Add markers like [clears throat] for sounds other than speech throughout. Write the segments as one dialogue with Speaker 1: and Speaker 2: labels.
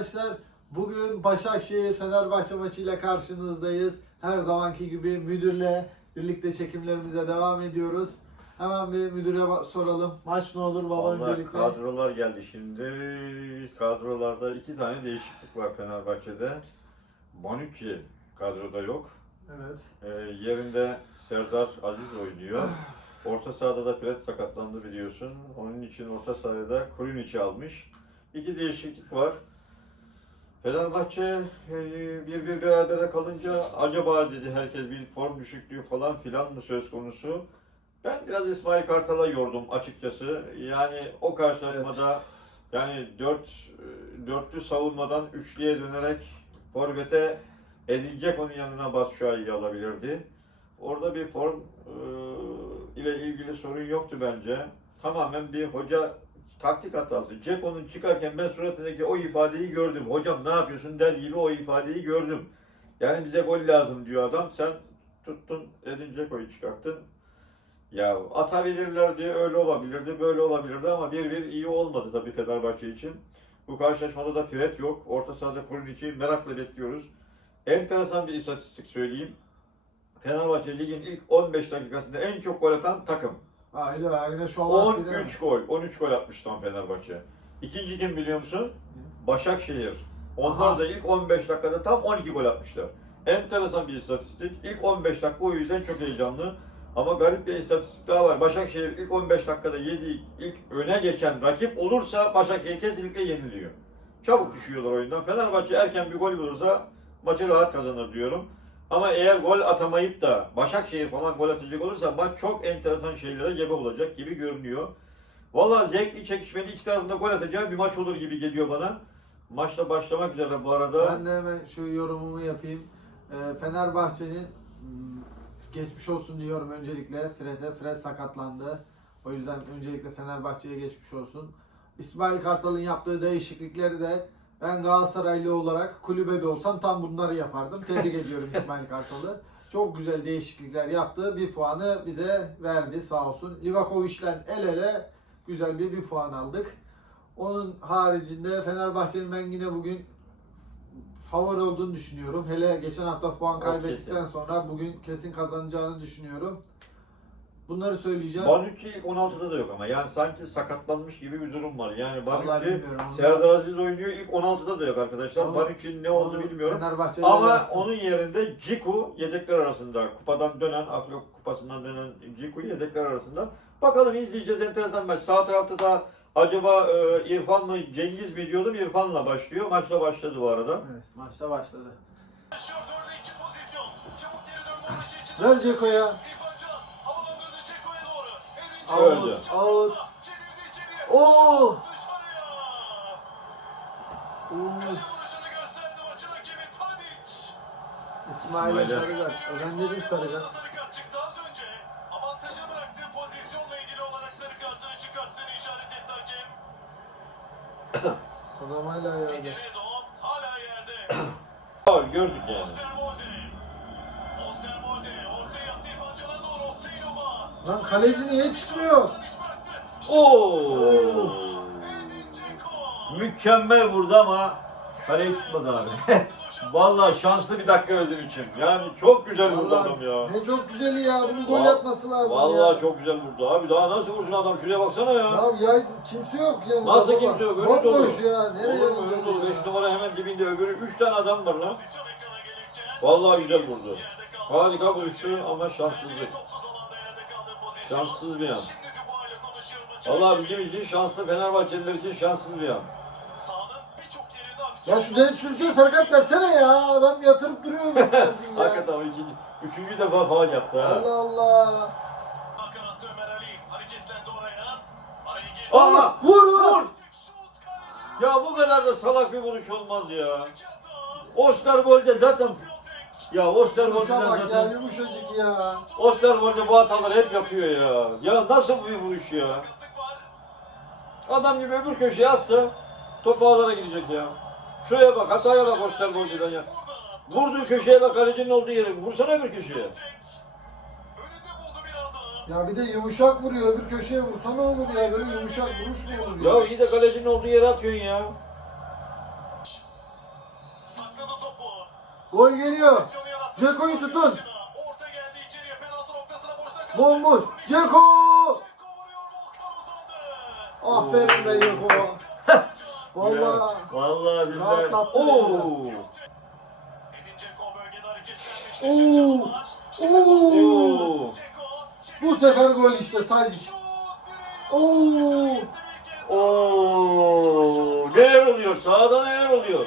Speaker 1: arkadaşlar. Bugün Başakşehir Fenerbahçe maçıyla karşınızdayız. Her zamanki gibi müdürle birlikte çekimlerimize devam ediyoruz. Hemen bir müdüre soralım. Maç ne olur baba
Speaker 2: Vallahi
Speaker 1: öncelikle?
Speaker 2: kadrolar geldi şimdi. Kadrolarda iki tane değişiklik var Fenerbahçe'de. Bonucci kadroda yok.
Speaker 1: Evet.
Speaker 2: Ee, yerinde Serdar Aziz oynuyor. Orta sahada da Fred sakatlandı biliyorsun. Onun için orta sahada da Krunic'i almış. İki değişiklik var. Fenerbahçe e, bir bir berabere kalınca acaba dedi herkes bir form düşüklüğü falan filan mı söz konusu? Ben biraz İsmail Kartal'a yordum açıkçası. Yani o karşılaşmada yani dört e, dörtlü savunmadan üçlüye dönerek forvete edilecek onun yanına Batshuayi'yi alabilirdi. Orada bir form e, ile ilgili sorun yoktu bence. Tamamen bir hoca taktik hatası. Ceko'nun çıkarken ben suratındaki o ifadeyi gördüm. Hocam ne yapıyorsun der gibi o ifadeyi gördüm. Yani bize gol lazım diyor adam. Sen tuttun Edin Ceko'yu çıkarttın. Ya atabilirlerdi, öyle olabilirdi, böyle olabilirdi ama bir bir iyi olmadı tabii Fenerbahçe için. Bu karşılaşmada da Fred yok. Orta sahada Kuruniç'i merakla bekliyoruz. Enteresan bir istatistik söyleyeyim. Fenerbahçe ligin ilk 15 dakikasında en çok gol atan takım.
Speaker 1: Aile aile şu an bahsedelim.
Speaker 2: 13 gol, 13 gol atmış tam Fenerbahçe. İkinci kim biliyor musun? Başakşehir. Onlar
Speaker 1: Aha.
Speaker 2: da ilk 15 dakikada tam 12 gol atmışlar. Enteresan bir istatistik. İlk 15 dakika o yüzden çok heyecanlı. Ama garip bir istatistik daha var. Başakşehir ilk 15 dakikada yediği ilk öne geçen rakip olursa Başakşehir kesinlikle yeniliyor. Çabuk düşüyorlar oyundan. Fenerbahçe erken bir gol bulursa maçı rahat kazanır diyorum. Ama eğer gol atamayıp da Başakşehir falan gol atacak olursa maç çok enteresan şeylere gebe olacak gibi görünüyor. Valla zevkli, çekişmeli iki tarafında gol atacağı bir maç olur gibi geliyor bana. Maçta başlamak üzere bu arada.
Speaker 1: Ben de hemen şu yorumumu yapayım. Ee, Fenerbahçe'nin hmm, geçmiş olsun diyorum öncelikle Fred'e. Fred sakatlandı. O yüzden öncelikle Fenerbahçe'ye geçmiş olsun. İsmail Kartal'ın yaptığı değişiklikleri de ben Galatasaraylı olarak kulübede olsam tam bunları yapardım. Tebrik ediyorum İsmail Kartal'ı. Çok güzel değişiklikler yaptı. Bir puanı bize verdi sağ olsun. Livakovic'le el ele güzel bir bir puan aldık. Onun haricinde Fenerbahçe'nin ben yine bugün favori olduğunu düşünüyorum. Hele geçen hafta puan kaybettikten sonra bugün kesin kazanacağını düşünüyorum. Bunları söyleyeceğim.
Speaker 2: Banucci ilk 16'da da yok ama yani sanki sakatlanmış gibi bir durum var. Yani Banucci Serdar Aziz oynuyor ilk 16'da da yok arkadaşlar. Banucci'nin ne oldu bilmiyorum. Ama
Speaker 1: yazsın.
Speaker 2: onun yerinde Ciku yedekler arasında. Kupadan dönen, Afrika Kupası'ndan dönen Ciku yedekler arasında. Bakalım izleyeceğiz enteresan maç. Sağ tarafta da acaba e, İrfan mı Cengiz mi diyordum İrfan'la başlıyor. Maçla başladı bu arada.
Speaker 1: Evet, maçta başladı.
Speaker 3: Yaşıyor dörde
Speaker 2: Öldü.
Speaker 1: Out.
Speaker 3: İçeriye.
Speaker 1: Oo!
Speaker 3: Dışarıya.
Speaker 1: Uf. İsmail'e
Speaker 2: İsmail'e.
Speaker 1: sarı kart. Ben dedim sarı kart. Adam hala yerde.
Speaker 2: Abi gördük yani.
Speaker 1: Lan kaleci niye çıkmıyor?
Speaker 2: Oo! Mükemmel vurdu ama kaleyi tutmadı abi. [laughs] Vallahi şanslı bir dakika özüm için. Yani çok güzel vurdu adam ya.
Speaker 1: Ne çok güzeli ya. Bunun gol
Speaker 2: Val-
Speaker 1: atması lazım
Speaker 2: Vallahi
Speaker 1: ya.
Speaker 2: çok güzel vurdu abi. Daha nasıl vursun adam? Şuraya baksana ya.
Speaker 1: Ya, ya kimse yok ya.
Speaker 2: Nasıl
Speaker 1: baba.
Speaker 2: kimse yok? Önü dolu.
Speaker 1: Bomboş ya. Nereye
Speaker 2: Olur mu? Önü dolu. 5 numara hemen dibinde öbürü 3 tane adam var lan. Vallahi güzel vurdu. Harika vuruştu ama şanssızlık. Şanssız bir an. Vallahi bizim için şanslı, Fenerbahçeliler için şanssız bir an.
Speaker 1: Ya şu deniz sürücüye sarı kart versene ya. Adam yatırıp duruyor. [laughs] ya.
Speaker 2: Hakikaten o ikinci, üçüncü defa faal yaptı ha.
Speaker 1: Allah Allah.
Speaker 2: Allah!
Speaker 1: Vur
Speaker 2: Vur! Ya bu kadar da salak bir vuruş olmaz ya.
Speaker 3: hata.
Speaker 2: Osterwolde zaten... Ya Osterwolde'den
Speaker 1: Kuşa bak ya
Speaker 2: zaten...
Speaker 1: yumuşacık ya.
Speaker 2: Osterwolde bu hataları hep yapıyor ya. Ya nasıl bir vuruş ya? Adam gibi öbür köşeye atsa top ağlara gidecek ya. Şuraya bak hataya bak Osterwolde'den ya. Vurduğu köşeye bak kalecinin olduğu yere. Vursana öbür köşeye.
Speaker 1: Ya bir de yumuşak vuruyor. Öbür köşeye vursa ne olur ya. Böyle yumuşak vuruş mu olur
Speaker 2: Ya
Speaker 1: ya?
Speaker 2: iyi de kalecinin olduğu yere atıyorsun ya.
Speaker 1: Gol geliyor. Ceko'yu tutun.
Speaker 3: Orta geldi içeriye penaltı noktasına boşta kaldı.
Speaker 1: Bomboş. Ceko. Aferin be Ceko. Valla.
Speaker 2: Vallahi billahi. Oo.
Speaker 3: Edin Dzeko bölgede hareketlenmiş.
Speaker 1: Oo. Oo. Bu sefer gol işte Tadic. Oo.
Speaker 2: Oo. Neler oluyor? Sağda neler oluyor?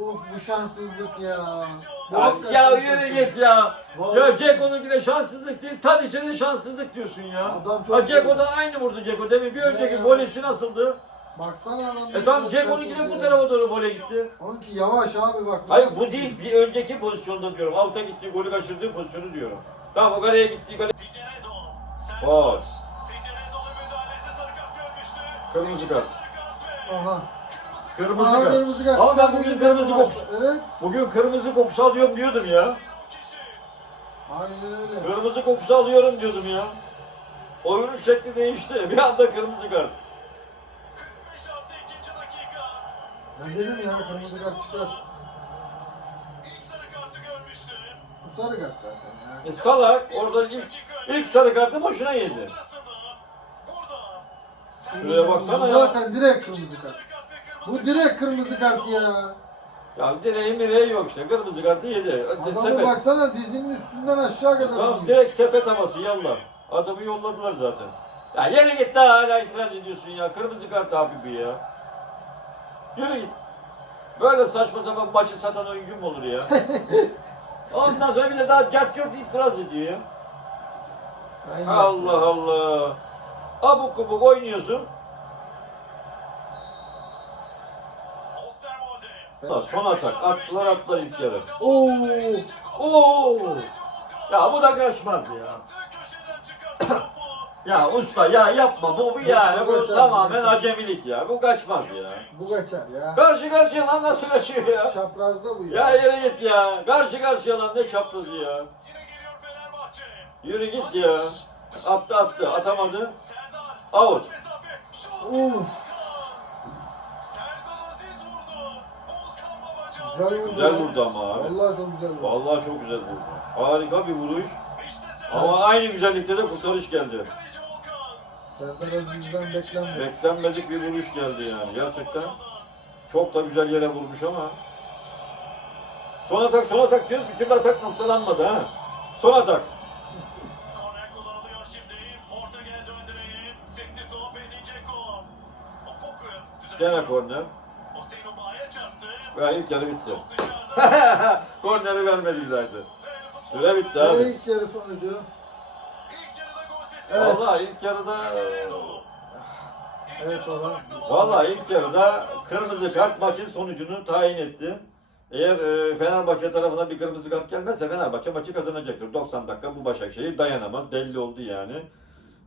Speaker 1: Of bu şanssızlık ya. Bu
Speaker 2: Ya,
Speaker 1: hakikaten
Speaker 2: ya yürü
Speaker 1: şanssızlık.
Speaker 2: git ya.
Speaker 1: Vallahi.
Speaker 2: Ya Ceko'nun bile şanssızlık değil. Tadic'e de şanssızlık diyorsun ya.
Speaker 1: Adam çok
Speaker 2: Ha Ceko'dan aynı vurdu Ceko. Demin bir önceki
Speaker 1: Ya.
Speaker 2: nasıldı?
Speaker 1: Baksana adam.
Speaker 2: E tamam Ceko'nun yine bu tarafa doğru gole gitti.
Speaker 1: Onunki yavaş abi bak.
Speaker 2: Hayır bu değil. Bir önceki pozisyonda diyorum. Alta gittiği golü kaçırdığı pozisyonu diyorum. Tamam o kaleye gittiği
Speaker 3: kart görmüştü.
Speaker 2: Kırmızı kart.
Speaker 1: Aha.
Speaker 2: Kırmızı
Speaker 1: Aha
Speaker 2: kart.
Speaker 1: kırmızı kart.
Speaker 2: Ama ben bugün kırmızı kokusu-
Speaker 1: Evet.
Speaker 2: Bugün kırmızı kokusu alıyorum diyordum ya.
Speaker 3: 10 kişi.
Speaker 1: Aynen öyle.
Speaker 2: Kırmızı kokusu alıyorum diyordum ya. Oyunun şekli değişti. [laughs] Bir anda kırmızı kart.
Speaker 3: 45 artı 2. dakika.
Speaker 1: Ben dedim ya kırmızı kart çıkar.
Speaker 3: İlk sarı kartı görmüştü.
Speaker 1: Bu sarı kart zaten
Speaker 2: E
Speaker 1: ya.
Speaker 2: salak orada ilk, ilk sarı kartı boşuna yedi. Şuraya baksana ya.
Speaker 1: Zaten direkt kırmızı kart. Bu direkt kırmızı kart ya.
Speaker 2: Ya direği mireği yok işte. Kırmızı kartı yedi. Öte
Speaker 1: Adamı
Speaker 2: sepet.
Speaker 1: baksana dizinin üstünden aşağı kadar.
Speaker 2: Tamam direkt sepet havası yallah. Adamı yolladılar zaten. Ya yere git daha hala itiraz ediyorsun ya. Kırmızı kart abi bu ya. Yürü git. Böyle saçma sapan maçı satan oyuncu mu olur ya? [laughs] Ondan sonra bir de daha cart cart itiraz ediyor ya.
Speaker 1: Aynen.
Speaker 2: Allah Allah. Abuk kubuk oynuyorsun. Son atak. Attılar attılar ilk yarı.
Speaker 1: Oo.
Speaker 2: Oo. Ya bu da kaçmaz ya. Ya usta ya yapma bu, bu yani bu
Speaker 1: Kaçar,
Speaker 2: tamamen
Speaker 1: kaçar.
Speaker 2: acemilik ya. Bu kaçmaz ya.
Speaker 1: Bu kaçar ya.
Speaker 2: Karşı karşıya lan nasıl kaçıyor ya?
Speaker 1: Çaprazda bu ya.
Speaker 2: Ya yere git ya. Karşı karşıya lan ne çaprazı ya. Yürü git ya. Attı attı atamadı. Out.
Speaker 1: Uf. Güzel vurdu.
Speaker 2: Güzel vurdu ama abi.
Speaker 1: Vallahi çok güzel vurdu.
Speaker 2: Vallahi çok güzel vurdu. Harika bir vuruş. Ama aynı güzellikte de kurtarış geldi.
Speaker 1: Serdar Aziz'den beklenmiyor.
Speaker 2: Beklenmedik bir vuruş geldi yani gerçekten. Çok da güzel yere vurmuş ama. Son atak son atak diyoruz bir türlü atak noktalanmadı ha. Son atak.
Speaker 3: Korner kullanılıyor şimdi. Orta geldi ön direğe. Sekti top. Opoku. Güzel.
Speaker 2: Gene korner. Ve ilk yarı bitti. [laughs] Korneri vermedi bir zaten. Süre bitti abi.
Speaker 1: Ve ilk yarı sonucu.
Speaker 3: İlk yarıda gol sesi.
Speaker 1: Evet.
Speaker 2: Vallahi ilk yarıda
Speaker 1: Evet
Speaker 3: bıraktı
Speaker 2: Vallahi ilk yarıda kırmızı kart maçın sonucunu tayin etti. Eğer e, Fenerbahçe tarafından bir kırmızı kart gelmezse Fenerbahçe maçı kazanacaktır. 90 dakika bu Başakşehir dayanamaz. Belli oldu yani.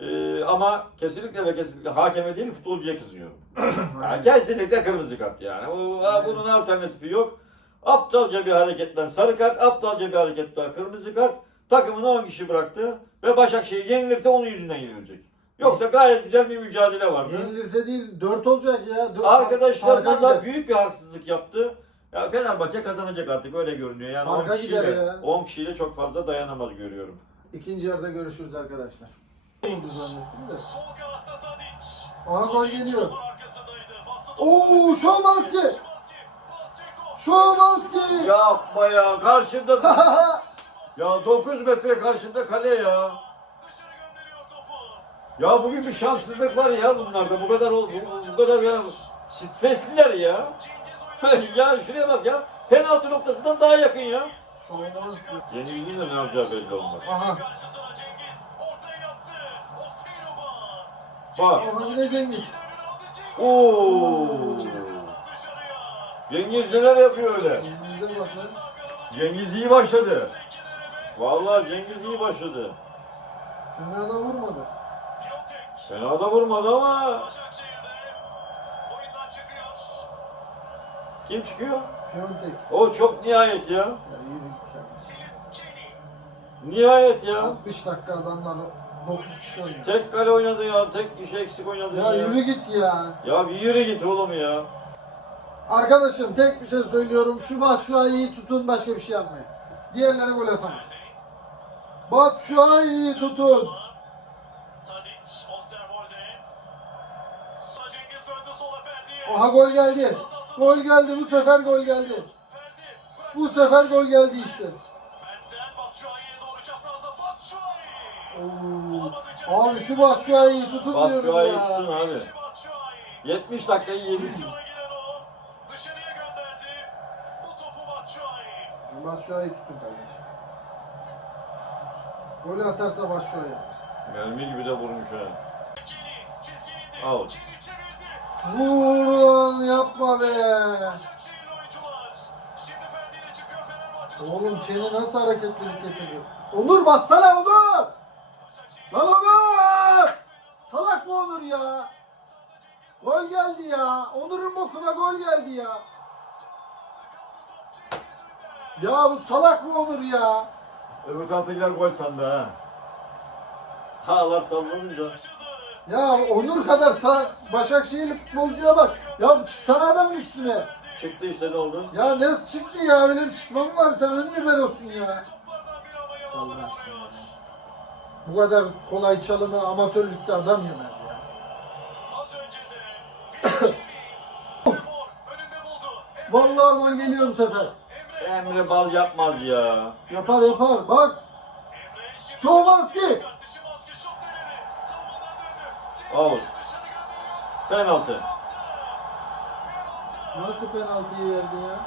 Speaker 2: E, ama kesinlikle ve kesinlikle hakeme değil futbolcuya kızıyorum. [clears throat] Yani kesinlikle kırmızı kart yani. O, bunun alternatifi yok. Aptalca bir hareketten sarı kart, aptalca bir hareketten kırmızı kart. Takımını 10 kişi bıraktı ve Başakşehir yenilirse onun yüzünden yenilecek. Yoksa gayet güzel bir mücadele vardı.
Speaker 1: Yenilirse değil 4 olacak ya. Dört-
Speaker 2: Arkadaşlarına da büyük bir haksızlık yaptı. Ya Fenerbahçe kazanacak artık öyle görünüyor. Yani
Speaker 1: Farka
Speaker 2: 10
Speaker 1: gider
Speaker 2: kişiyle,
Speaker 1: ya.
Speaker 2: 10 kişiyle çok fazla dayanamaz görüyorum.
Speaker 1: İkinci yarıda görüşürüz arkadaşlar. Oldu zannettim de.
Speaker 3: Sol kanatta Tadic.
Speaker 1: Aha gol geliyor. Oo Şomanski. Şomanski.
Speaker 2: Yapma ya karşında [laughs] ya 9 metre karşında kale ya.
Speaker 3: Dışarı gönderiyor topu.
Speaker 2: Ya bugün bir şanssızlık var ya bunlarda. Bu kadar bu, bu kadar ya stresliler ya. [laughs] Ya şuraya bak ya. Penaltı noktasından daha yakın ya.
Speaker 1: Şomanski.
Speaker 2: Yenilginin de ne yapacağı belli olmaz.
Speaker 1: Aha.
Speaker 2: Bak.
Speaker 1: Aha yine Cengiz.
Speaker 2: Oo. Cengiz neler yapıyor öyle?
Speaker 1: Elinize bak lan.
Speaker 2: Cengiz iyi başladı. Vallahi Cengiz iyi başladı.
Speaker 1: Fena da vurmadı.
Speaker 2: Fena da vurmadı ama kim çıkıyor?
Speaker 1: Piontek.
Speaker 2: O çok nihayet ya.
Speaker 1: Ya yürü git.
Speaker 2: Nihayet ya.
Speaker 1: 60 dakika adamlar 9 kişi oynuyor.
Speaker 2: Tek kale oynadı ya. Tek kişi eksik oynadı
Speaker 1: Ya
Speaker 2: ya.
Speaker 1: yürü git ya.
Speaker 2: Ya bir yürü git oğlum ya.
Speaker 1: Arkadaşım tek bir şey söylüyorum. Şu Batshuayi'yi tutun başka bir şey yapmayın. Diğerlerine gol atamaz. Batshuayi'yi tutun. Oha gol geldi. Gol geldi. Bu sefer gol geldi. Bu sefer gol geldi işte. Abi şu Batshuayi'yi tutun diyorum
Speaker 2: Batshuayi
Speaker 1: ya.
Speaker 2: tutun abi.
Speaker 3: Batshuayi.
Speaker 2: 70 dakikayı yedik.
Speaker 3: Dışarıya gönderdi. Bu topu Batshuayi.
Speaker 1: Şu Batshuayi'yi tutun kardeşim. Golü atarsa Batshuayi atar.
Speaker 2: Mermi gibi de vurmuş ha.
Speaker 3: Kenny çizgiye indi.
Speaker 2: Out.
Speaker 3: Kenny çevirdi.
Speaker 1: Vurun yapma be.
Speaker 3: Başakşehirli oyuncular. Şimdi Ferdi ile çıkıyor Fenerbahçe.
Speaker 1: Oğlum Ken'i nasıl hareketlilik getirdi? Onur bassana Onur! Onur ya? Gol geldi ya. Onur'un bokuna gol geldi ya. Ya bu salak mı Onur ya?
Speaker 2: Öbür taraftakiler gol sandı ha. Haalar sallanınca.
Speaker 1: Ya Onur kadar salak Başakşehirli futbolcuya bak. Ya çıksana adamın üstüne.
Speaker 2: Çıktı işte ne oldu?
Speaker 1: Ya nasıl çıktı ya? Öyle bir çıkma mı var? Sen ön liberosun ya. Allah aşkına. Bu kadar kolay çalımı amatörlükte adam yemez ya. Vallahi gol geliyor bu sefer.
Speaker 3: Emre,
Speaker 2: bal yapmaz ya.
Speaker 1: Yapar yapar. Bak.
Speaker 3: Döndü.
Speaker 2: Out. Penaltı.
Speaker 1: Nasıl penaltıyı verdi ya?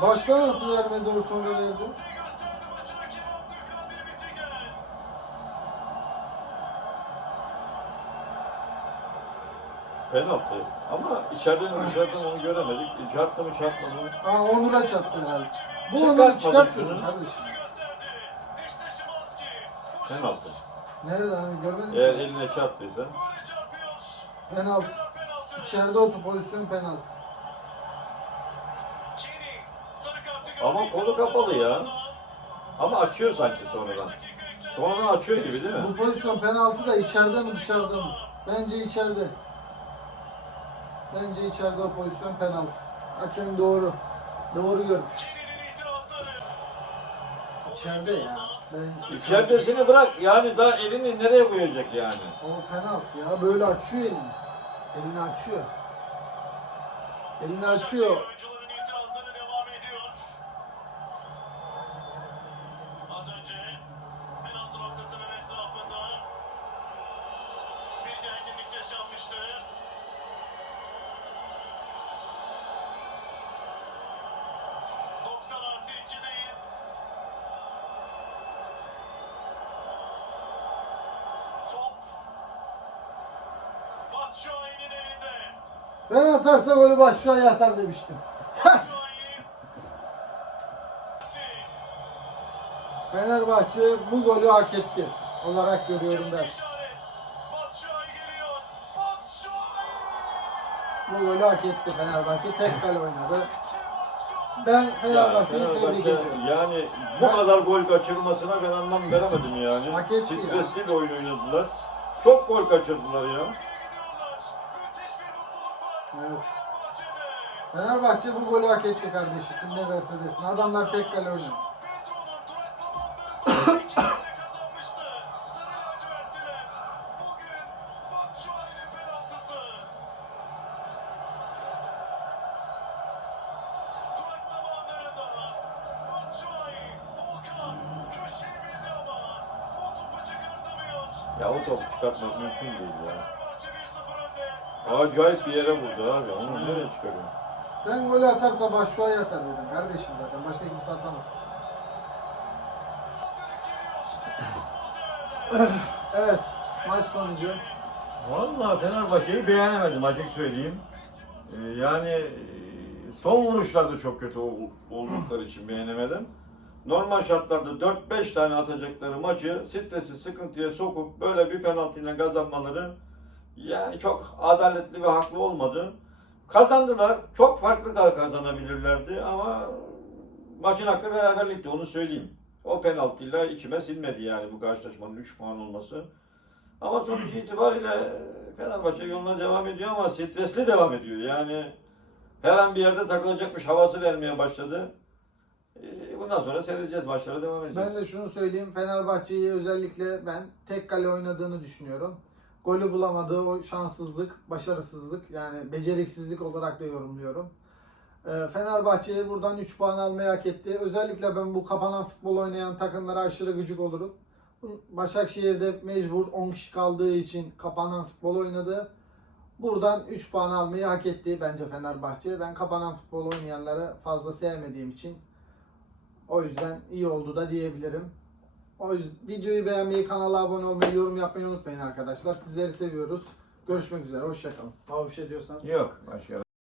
Speaker 3: 90.
Speaker 1: Başta nasıl vermedi o sonra verdi?
Speaker 2: Penaltı. Ama içeriden dışarıdan onu göremedik. Çarptı mı çarpmadı mı?
Speaker 1: Aa Onur'a çarptı herhalde. Bu Onur'u
Speaker 2: Çıkartmadı
Speaker 1: çıkartıyor
Speaker 2: şunu.
Speaker 1: kardeşim.
Speaker 2: Penaltı.
Speaker 1: Nerede hani görmedin
Speaker 2: Eğer
Speaker 1: mi?
Speaker 2: eline çarptıysa.
Speaker 1: Penaltı. İçeride otu pozisyon penaltı.
Speaker 2: Ama kolu kapalı ya. Ama açıyor sanki sonradan. Sonradan açıyor gibi değil mi?
Speaker 1: Bu pozisyon penaltı da içeride mi dışarıda mı? Bence içeride. Bence içeride o pozisyon penaltı. Hakem doğru. Doğru görmüş. İçeride ya. Ben
Speaker 2: İçeridesini bırak. Yani daha elini nereye koyacak yani?
Speaker 1: O penaltı ya. Böyle açıyor elini. Elini açıyor. Elini açıyor.
Speaker 3: Batshuayi'nin elinde.
Speaker 1: Ben atarsa golü Başşuay'a atar demiştim.
Speaker 3: Batshuayi... [laughs]
Speaker 1: Fenerbahçe bu golü hak etti. Olarak görüyorum ben.
Speaker 3: Batshuayi. Batshuayi.
Speaker 1: Bu golü hak etti Fenerbahçe. Tek kale oynadı.
Speaker 3: Batshuayi.
Speaker 1: Ben
Speaker 2: Ya
Speaker 1: Fenerbahçe'yi tebrik
Speaker 2: Fenerbahçe
Speaker 1: ediyorum.
Speaker 2: yani bu kadar gol kaçırmasına ben anlam veremedim yani.
Speaker 1: Hak etti ya.
Speaker 2: Stresli bir oyun oynadılar. Çok gol kaçırdılar ya.
Speaker 1: Evet. Fenerbahçe bu golü hak etti kardeşim. Kim ne derse desin. Adamlar tek kale oynadı.
Speaker 3: Pedro'nun duraklamalarında iki kere kazanmıştı. Sarı lacivertliler. Bugün Batshuayi'nin penaltısı. Duraklama anlarında Batshuayi, Volkan köşeyi bildi ama o topu çıkartamıyor.
Speaker 2: Ya o topu çıkartmak mümkün değil ya.
Speaker 3: Fenerbahçe 1-0 önde.
Speaker 2: Acayip bir yere vurdu abi. Onu nereye çıkarıyor?
Speaker 1: Ben golü atarsa Başşuay'a atar dedim. Kardeşim zaten. Başka kimse atamaz. Evet. Maç sonucu.
Speaker 2: Vallahi Fenerbahçe'yi beğenemedim açık söyleyeyim. Ee, yani e, son vuruşlarda çok kötü ol- oldukları için beğenemedim. Normal şartlarda 4-5 tane atacakları maçı stresi sıkıntıya sokup böyle bir penaltıyla kazanmaları yani çok adaletli ve haklı olmadı. Kazandılar. Çok farklı da kazanabilirlerdi ama maçın hakkı beraberlikti onu söyleyeyim. O penaltıyla içime sinmedi yani bu karşılaşmanın 3 puan olması. Ama sonuç itibariyle Fenerbahçe yoluna devam ediyor ama stresli devam ediyor. Yani Her an bir yerde takılacakmış havası vermeye başladı. Ee, Bundan sonra seyredeceğiz. Maçlara devam edeceğiz.
Speaker 1: Ben de şunu söyleyeyim. Fenerbahçe'yi özellikle ben tek kale oynadığını düşünüyorum. Golü bulamadığı o şanssızlık, başarısızlık yani beceriksizlik olarak da yorumluyorum. Ee, Fenerbahçe'ye buradan 3 puan almayı hak etti. Özellikle ben bu kapanan futbol oynayan takımlara aşırı gıcık olurum. Başakşehir'de mecbur 10 kişi kaldığı için kapanan futbol oynadı. Buradan 3 puan almayı hak etti bence Fenerbahçe. Ben kapanan futbol oynayanları fazla sevmediğim için o yüzden iyi oldu da diyebilirim. O yüzden videoyu beğenmeyi, kanala abone olmayı, yorum yapmayı unutmayın arkadaşlar. Sizleri seviyoruz. Görüşmek üzere. Hoşçakalın. Daha bir şey diyorsan.
Speaker 2: Yok. Başka